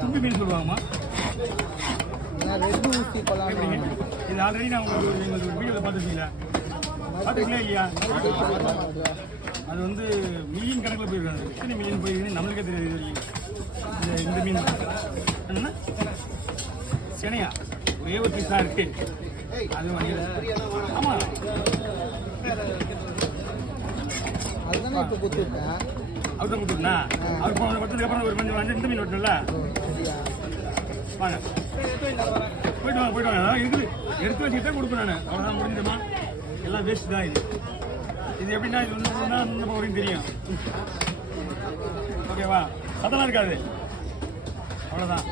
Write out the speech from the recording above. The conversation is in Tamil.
தும்பி மீன் சொல்லுவாங்கம்மா. இது ஆல்ரெடி நான் உங்களுக்கு வீடியோவில் பார்த்துருக்கீங்களா? பார்த்துருக்கீங்களா இல்லையா? அது வந்து மில்லியன் கணக்கில் போயிருக்காங்க. எத்தனை மில்லியன் போயிருக்குன்னு நம்மளுக்கே தெரியாது இது வரைக்கும். இந்த மீன் என்னன்னா செனையா ஒரே ஒரு பீஸாக இருக்கு. அது ஆமாம், அதுதானே இப்போ கொடுத்துருக்கேன். அவர் தான் கொடுத்துருந்தா அவர் வட்டதுக்கு அப்புறம் ஒரு கொஞ்சம் இந்த மீன் வெட்டணும்ல. வாங்க போயிட்டு வாங்க, போயிட்டு வாங்க. இருக்குது எடுத்து வச்சுக்கிட்டே கொடுப்பேன் நான். அவ்வளோதான், முடிஞ்சுமா? எல்லாம் வேஸ்ட் தான். இது எப்படின்னா இது ஒன்று இந்த வரைக்கும் தெரியும். ஓகேவா? சத்தமாக இருக்காது, அவ்வளோதான்.